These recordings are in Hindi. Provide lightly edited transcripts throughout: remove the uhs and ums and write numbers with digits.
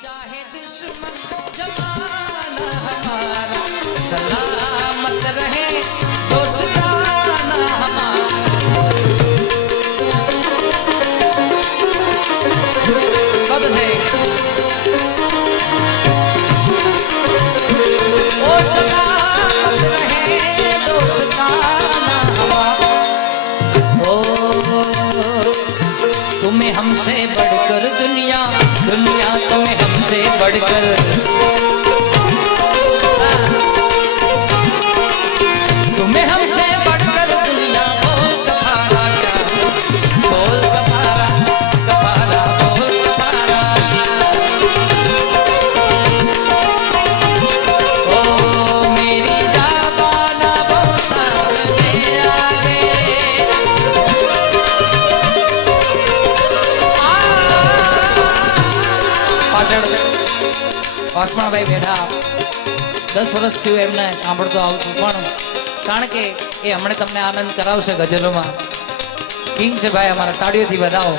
चाहे दुश्मन जमाना हमारा सलामत रहे दोस्ताना हमारा। कब से ओ सलामत रहे दोस्ताना हमारा। ओ तुम्हें हमसे बढ़कर दुनिया दुनिया तुम्हें हमसे बढ़कर तुम्हें हमसे बढ़कर दुनिया बोल कफारा क्या बोल कफारा कफारा बोल कफारा। ओ मेरी जाबाना बोसा से आगे વાસમાભાઈ બેઠા 10 વર્ષ થયું એમને સાંભળતો આવતું પણ કારણ કે એ હમણાં તમને આનંદ કરાવશે ગઝલોમાં. કિંગ છે ભાઈ અમારા, તાળીઓથી વધાવો.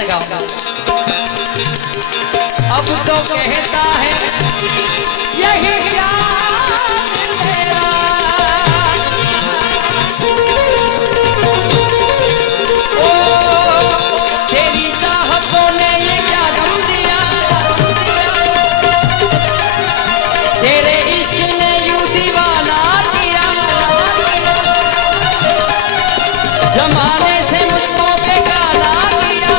गाना गाऊंगा। अब तो कहता है यही प्यार मेरा, ओ तेरी चाहतों ने ये क्या गम दिया, तेरे इश्क ने यूं दीवाना किया, जमाने से मुझको बेगाना किया,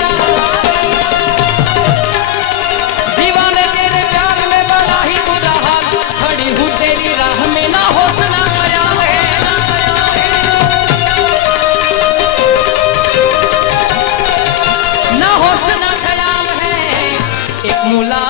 दीवाने तेरे प्यार में बड़ा ही बुरा हाल, खड़ी हूँ तेरी राह में ना होश ना ख्याल है, ना होश ना ख्याल है, एक मुला